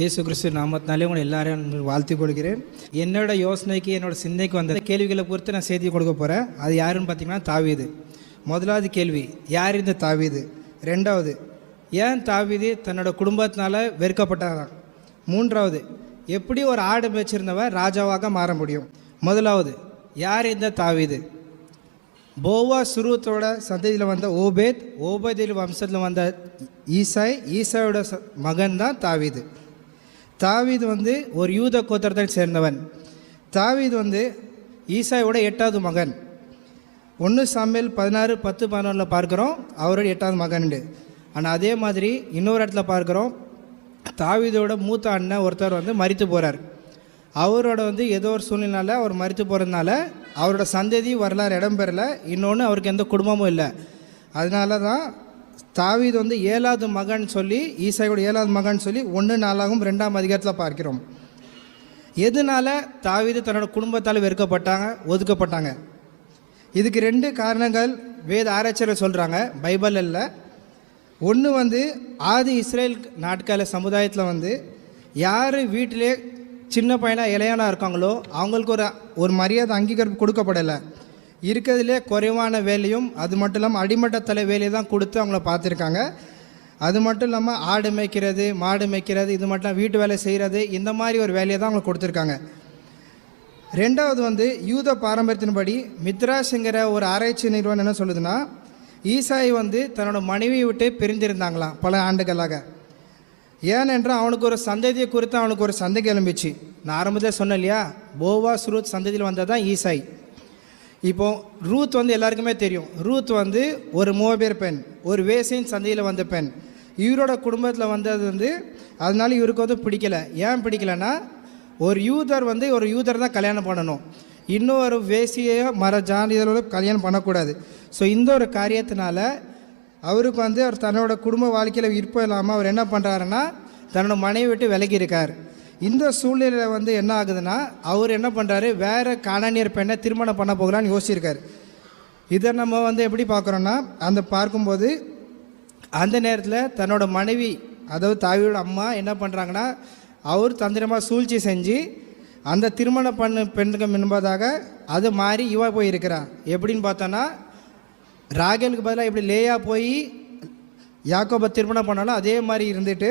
இயேசு கிறிஸ்து நாமத்தினாலே உங்களை எல்லாரையும் வாழ்த்திக் கொள்கிறேன். என்னோட யோசனைக்கு என்னோட சிந்தைக்கு வந்த கேள்விகளை பொறுத்து நான் செய்தி கொடுக்க போகிறேன். அது யாருன்னு பார்த்தீங்கன்னா தாவீது. முதலாவது கேள்வி, யார் இந்த தாவீது? ரெண்டாவது, ஏன் தாவீது தன்னோட குடும்பத்தினால வெறுக்கப்பட்டாராம்? மூன்றாவது, எப்படி ஒரு ஆடு மேய்ச்சிருந்தவன் ராஜாவாக மாற முடியும்? முதலாவது, யார் இந்த தாவீது? போவா சுருவத்தோட சந்ததியில் வந்த ஓபேத், ஓபேதில் வம்சத்தில் வந்த ஈசாயோட மகன் தான் தாவீது. தாவீது ஒரு யூத கோத்திரத்தை சேர்ந்தவன். தாவீது ஈசாயோட 8வது மகன். 1 சாமுவேல் 16:10-11 பார்க்குறோம் அவரோட 8வது மகன்ண்டு. ஆனால் அதே மாதிரி இன்னொரு இடத்துல பார்க்குறோம், தாவீதோட மூத்த அண்ணன் ஒருத்தர் மரித்து போகிறார். அவரோட ஏதோ ஒரு சூழ்நிலைனால அவர் மரித்து போகிறதுனால அவரோட சந்ததி வரலாறு இடம்பெறல. இன்னொன்று அவருக்கு எந்த குடும்பமும் இல்லை. அதனால தான் தாவீது 7வது மகன் சொல்லி, ஈசாயோட 7வது மகன் சொல்லி 1 அதிகாரத்தில் பார்க்கிறோம். எதனால தாவீது தன்னோட குடும்பத்தால் வெறுக்கப்பட்டாங்க, ஒதுக்கப்பட்டாங்க? இதுக்கு 2 காரணங்கள் வேத ஆராய்ச்சியர்கள் சொல்கிறாங்க, பைபிள் இல்லை. ஒன்று ஆதி இஸ்ரேல் நாட்கால சமுதாயத்தில் யார் வீட்டிலே சின்ன பையனாக இளையனாக இருக்காங்களோ அவங்களுக்கு ஒரு மரியாதை அங்கீகாரம் கொடுக்கப்படலை. இருக்கிறதுலே குறைவான வேலையும் அது மட்டும் இல்லாமல் அடிமட்டத்தலை வேலையை தான் கொடுத்து அவங்கள பார்த்துருக்காங்க. அது மட்டும் இல்லாமல் ஆடு மேய்க்கிறது, மாடு மேய்க்கிறது, இது மட்டும் வீட்டு வேலை செய்கிறது, இந்த மாதிரி ஒரு வேலையை தான் அவங்களுக்கு கொடுத்துருக்காங்க. ரெண்டாவது யூத பாரம்பரியத்தின்படி மித்ராஸுங்கிற ஒரு ஆராய்ச்சி நிறுவனம் என்ன சொல்லுதுன்னா, ஈசாய் தன்னோட மனைவியை விட்டு பிரிந்திருந்தாங்களாம் பல ஆண்டுகளாக. ஏனென்றால் அவனுக்கு ஒரு சந்ததியை குறித்து அவனுக்கு ஒரு சந்தேகம் எழும்பிச்சு. நான் ஆரம்பத்தில் சொன்னேன் இல்லையா, போவாஸ் ரூத் சந்ததியில் வந்தது தான் ஈசாய். இப்போது ரூத் எல்லாருக்குமே தெரியும். ரூத் ஒரு மோபேர் பெண், ஒரு வேசின் சந்தையில் வந்த பெண். இவரோட குடும்பத்தில் வந்தது அதனால இவருக்கு பிடிக்கலை. ஏன் பிடிக்கலைன்னா, ஒரு யூதர் ஒரு யூதர் தான் கல்யாணம் பண்ணணும், இன்னொரு வேசியை ஜாதிகளோட கல்யாணம் பண்ணக்கூடாது. ஸோ இந்த ஒரு காரியத்தினால அவருக்கு அவர் தன்னோட குடும்ப வாழ்க்கையில் விருப்பம் இல்லாமல் அவர் என்ன பண்ணுறாருன்னா தன்னோட மனைவி விட்டு விலகி இருக்கார். இந்த சூழ்நிலையில் என்ன ஆகுதுன்னா, அவர் என்ன பண்ணுறாரு, வேறு கானானியர் பெண்ணை திருமணம் பண்ண போகலான்னு யோசிச்சிருக்கார். இதை நம்ம எப்படி பார்க்குறோன்னா, பார்க்கும்போது அந்த நேரத்தில் தன்னோட மனைவி, அதாவது தாவியோட அம்மா என்ன பண்ணுறாங்கன்னா, அவர் தந்திரமாக சூழ்ச்சி செஞ்சு அந்த திருமணம் பெண்ணுக்கு முன்பதாக அது மாறி இவா போய் இருக்கிறான். எப்படின்னு பார்த்தோன்னா, ராகேலுக்கு பதிலாக எப்படி லேயா போய் யாக்கோபை திருமணம் பண்ணாலும் அதே மாதிரி இருந்துட்டு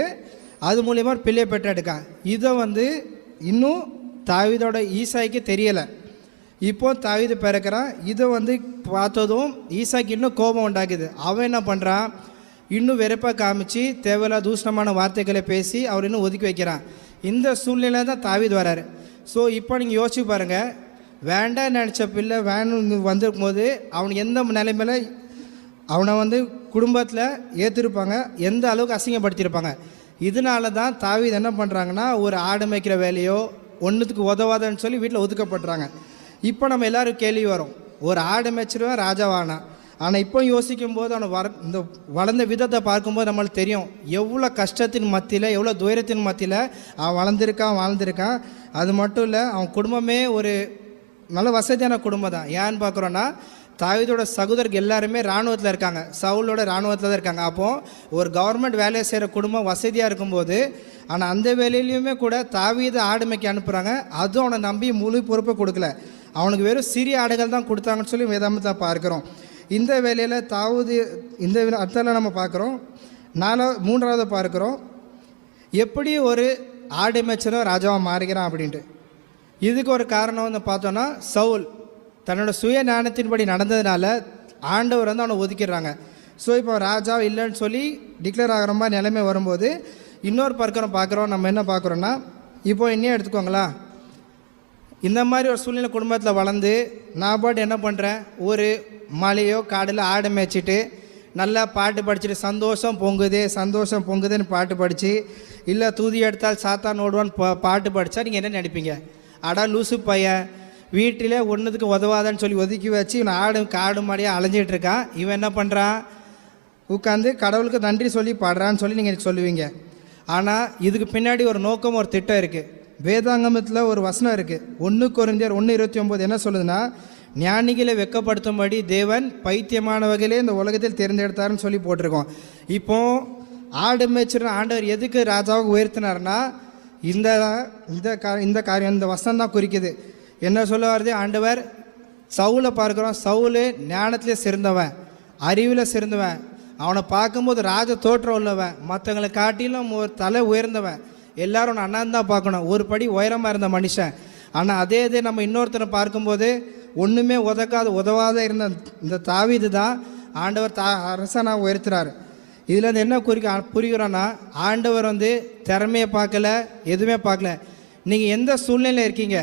அது மூலியமாக ஒரு பிள்ளையை பெற்றெடுக்கான். இதை இன்னும் தாவீதோட ஈசாய்க்கு தெரியலை. இப்போ தாவீது பிறக்கிறான். இதை பார்த்ததும் ஈசாய்க்கு இன்னும் கோபம் உண்டாக்குது. அவன் என்ன பண்ணுறான், இன்னும் வெறுப்பாக காமிச்சு தேவையில்லாத தூஷணமான வார்த்தைகளை பேசி அவர் இன்னும் ஒதுக்கி வைக்கிறான். இந்த சூழ்நிலை தான் தாவீது வராரு. ஸோ இப்போ நீங்கள் யோசிச்சு பாருங்கள், வேண்டாம் நினச்ச பிள்ளை வேணும் வந்திருக்கும் போது அவனுக்கு எந்த நிலைமையில் அவனை குடும்பத்தில் ஏற்றிருப்பாங்க, எந்த அளவுக்கு அசிங்கப்படுத்தியிருப்பாங்க. இதனால தான் தாவீது என்ன பண்ணுறாங்கன்னா, ஒரு ஆடு மேய்க்கிற வேலையோ ஒன்றுத்துக்கு உதவாதன்னு சொல்லி வீட்டில் ஒதுக்கப்படுறாங்க. இப்போ நம்ம எல்லோரும் கேள்வி வரும், ஒரு ஆடு மேய்ச்சிருவேன் ராஜாவானா. ஆனால் இப்போ யோசிக்கும் போது அவனை இந்த வளர்ந்த விதத்தை பார்க்கும்போது நம்மளுக்கு தெரியும் எவ்வளோ கஷ்டத்தின் மத்தியில், எவ்வளோ துயரத்தின் மத்தியில் அவன் வாழ்ந்திருக்கான். அது மட்டும் இல்லை, அவன் குடும்பமே ஒரு நல்ல வசதியான குடும்பம் தான். ஏன்னு பார்க்குறோன்னா, தாவீதோட சகோதரர்கள் எல்லாருமே இராணுவத்தில் இருக்காங்க, சவுலோட இராணுவத்தில் தான் இருக்காங்க. அப்போது ஒரு கவர்மெண்ட் வேலையை செய்கிற குடும்பம் வசதியாக இருக்கும்போது, ஆனால் அந்த வேலையிலையுமே கூட தாவீது ஆடு மேய்க்க அனுப்புகிறாங்க. அதுவும் அவனை நம்பி முழு பொறுப்பை கொடுக்கல, அவனுக்கு வெறும் சிறிய ஆடுகள் தான் கொடுத்தாங்கன்னு சொல்லி வேதாமத்தில் பார்க்குறோம். இந்த வேலையில் தாவீது இந்த அர்த்தத்தில் நம்ம பார்க்குறோம். 3வது பார்க்குறோம், எப்படி ஒரு ஆடு மேய்ச்சரும் ராஜாவாக மாறுகிறான் அப்படின்ட்டு. இதுக்கு ஒரு காரணம் பார்த்தோன்னா, சவுல் தன்னோட சுய ஞானத்தின்படி நடந்ததுனால ஆண்டவர் அவனை ஒதுக்கிடுறாங்க. ஸோ இப்போ ராஜா இல்லைன்னு சொல்லி டிக்ளேர் ஆகிற மாதிரி நிலைமை வரும்போது இன்னொரு பார்க்குறோம். நம்ம என்ன பார்க்குறோன்னா, இப்போ இன்னும் எடுத்துக்கோங்களா, இந்த மாதிரி ஒரு சூழ்நிலை குடும்பத்தில் வளர்ந்து நான் பாட்டு என்ன பண்ணுறேன், ஒரு மலையோ காடில் ஆடு மேய்ச்சிட்டு நல்லா பாட்டு படிச்சுட்டு சந்தோஷம் பொங்குதுன்னு பாட்டு படித்து, இல்லை தூதி எடுத்தால் சாத்தான் ஓடுவான்னு பாட்டு படித்தா நீங்கள் என்ன நினைப்பீங்க? அடா லூசு பையன், வீட்டிலே ஒன்றுத்துக்கு உதவாதான்னு சொல்லி ஒதுக்கி வச்சு இவன் காடு மாடியாக அலைஞ்சிட்டு இருக்கான். இவன் என்ன பண்ணுறான், உட்காந்து கடவுளுக்கு நன்றி சொல்லி பாடுறான்னு சொல்லி நீங்கள் சொல்லுவீங்க. ஆனால் இதுக்கு பின்னாடி ஒரு நோக்கம், ஒரு திட்டம் இருக்குது. வேதாங்கமத்தில் ஒரு வசனம் இருக்குது, 1 கொரிந்தியர் 1:29 என்ன சொல்லுதுன்னா, ஞானிகளை வெட்கப்படுத்தும்படி தேவன் பைத்தியமான வகையிலே இந்த உலகத்தில் தேர்ந்தெடுத்தாருன்னு சொல்லி போட்டிருக்கோம். இப்போது ஆடு மேய்ச்சிற ஆண்டவர் எதுக்கு ராஜாவுக்கு உயர்த்தினார்னா, இந்த இந்த காரியம் இந்த வசனம் தான் குறிக்குது. என்ன சொல்ல வருது? ஆண்டவர் சவுலை பார்க்குறோம். சவுல் ஞானத்திலே சிறந்தவன், அறிவில் சிறந்தவன், அவனை பார்க்கும்போது ராஜ தோற்றம் உள்ளவன், மற்றவங்களை காட்டிலும் ஒரு தலை உயர்ந்தவன், எல்லாரும் அண்ணன் தான் பார்க்கணும், ஒரு படி உயரமாக இருந்த மனுஷன். ஆனால் அதே இது நம்ம இன்னொருத்தனை பார்க்கும்போது ஒன்றுமே உதவாத இருந்த இந்த தாவீது தான் ஆண்டவர் அரசனாக உயர்த்துறாரு. இதில் என்ன புரிகிறோன்னா, ஆண்டவர் திறமையை பார்க்கல, எதுவுமே பார்க்கல. நீங்கள் எந்த சூழ்நிலையில் இருக்கீங்க?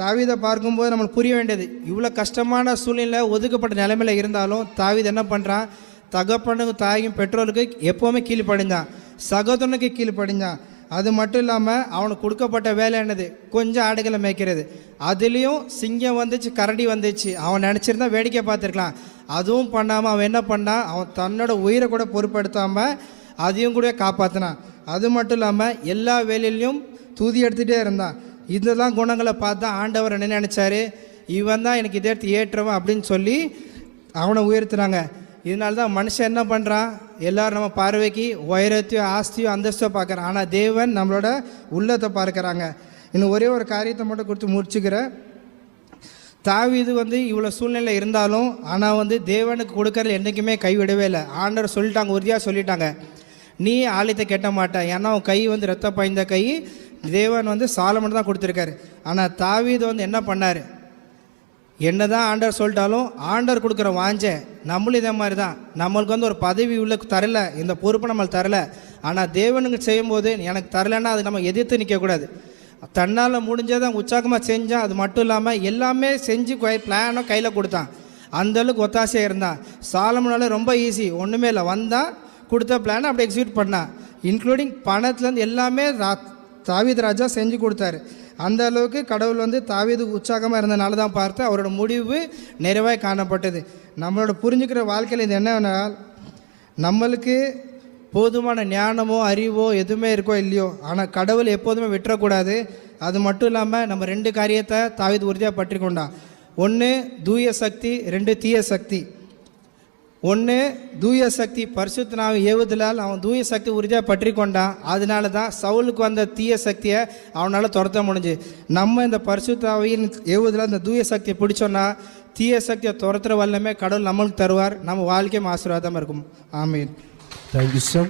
தாவீதை பார்க்கும்போது நம்மளுக்கு புரிய வேண்டியது, இவ்வளோ கஷ்டமான சூழ்நிலை ஒதுக்கப்பட்ட நிலைமையில் இருந்தாலும் தாவீது என்ன பண்ணுறான்? தகப்பனுக்கு தாயும் பெற்றோருக்கு எப்போவுமே கீழ்ப்படிஞ்சான், சகோதரனுக்கு கீழ்ப்படிஞ்சான். அது மட்டும் இல்லாமல் அவனுக்கு கொடுக்கப்பட்ட வேலை என்னது? கொஞ்சம் ஆடுகளை மேய்க்கிறது. அதுலேயும் சிங்கம் வந்துச்சு, கரடி வந்துச்சு, அவன் நினச்சிருந்தா வேடிக்கை பார்த்துருக்கலாம். அதுவும் பண்ணாமல் அவன் என்ன பண்ணான்? அவன் தன்னோட உயிரை கூட பொறுப்படுத்தாமல் அதையும் கூட காப்பாற்றினான். அது மட்டும் இல்லாமல் எல்லா வேலையிலையும் தூதி எடுத்துகிட்டே இருந்தான். இதெல்லாம் குணங்களை பார்த்தா ஆண்டவர் என்ன நினச்சாரு? இவன் தான் எனக்கு இதே ஏற்றவன் அப்படின்னு சொல்லி அவனை உயர்த்துனாங்க. இதனால தான் மனுஷன் என்ன பண்ணுறான்? எல்லோரும் நம்ம பார்வைக்கு உயரத்தையோ ஆஸ்தியோ அந்தஸ்தோ பார்க்குறான். ஆனால் தேவன் நம்மளோட உள்ளத்தை பார்க்குறாங்க. இன்னும் ஒரே ஒரு காரியத்தை மட்டும் கொடுத்து முடிச்சுக்கிறேன். தாவீது இவ்வளோ சூழ்நிலை இருந்தாலும் ஆனால் தேவனுக்கு கொடுக்கறதுல என்றைக்குமே கைவிடவே இல்லை. ஆண்டவர் சொல்லிட்டாங்க, உறுதியாக சொல்லிட்டாங்க, நீ ஆலயத்தை கெட்ட மாட்டேன். ஏன்னா அவன் கை ரத்த பாய்ந்த கை தேவன் சாலமன் தான் கொடுத்துருக்காரு. ஆனால் தாவீது என்ன பண்ணார்? என்ன தான் ஆண்டவர் சொல்லிட்டாலும் ஆண்டவர் கொடுக்குற வாஞ்ச நம்மளும் இதே மாதிரி தான். நம்மளுக்கு ஒரு பதவி உள்ள தரல, இந்த பொறுப்பை நம்மளுக்கு தரல. ஆனால் தேவனுக்கு செய்யும்போது எனக்கு தரலைன்னா அது நம்ம எதிர்த்து நிற்கக்கூடாது. தன்னால் முடிஞ்சதை உற்சாகமாக செஞ்சான். அது மட்டும் இல்லாமல் எல்லாமே செஞ்சு பிளானும் கையில் கொடுத்தான். அந்தளவுக்கு ஒத்தாசையாக இருந்தான். சாலமனால ரொம்ப ஈஸி, ஒன்றுமே இல்லை, வந்தான், கொடுத்த பிளானை அப்படி எக்ஸிக்யூட் பண்ணான். இன்க்ளூடிங் பணத்துலேருந்து எல்லாமே தாவீது ராஜா செஞ்சு கொடுத்தாரு. அந்த அளவுக்கு கடவுள் தாவீது உற்சாகமாக இருந்தனால தான் பார்த்து அவரோட முடிவு நிறைவாக காணப்பட்டது. நம்மளோட புரிஞ்சுக்கிற வாழ்க்கையில் இது என்னவென்றால், நம்மளுக்கு போதுமான ஞானமோ அறிவோ எதுவுமே இருக்கோ இல்லையோ, ஆனால் கடவுள் எப்போதுமே விட்டுறக்கூடாது. அது மட்டும் இல்லாமல் நம்ம 2 காரியத்தை தாவீது உறுதியாக பற்றி கொண்டான். 1 தூய சக்தி, 2 தீய சக்தி. 1 தூய சக்தி பரிசுத்தனாவை ஏவுதலால் அவன் தூய சக்தி உறுதியாக பற்றி கொண்டான். அதனால தான் சவுலுக்கு வந்த தீய சக்தியை அவனால் துரத்த முடிஞ்சு. நம்ம இந்த பரிசுத்தாவியின் ஏவுதலால் இந்த தூய சக்தியை பிடிச்சோன்னா தீய சக்தியை துரத்துற வல்லமே கடவுள் நம்மளுக்கு தருவார். நம்ம வாழ்க்கையும் ஆசீர்வாதமாக இருக்கும். ஆமீன். Thank you sir.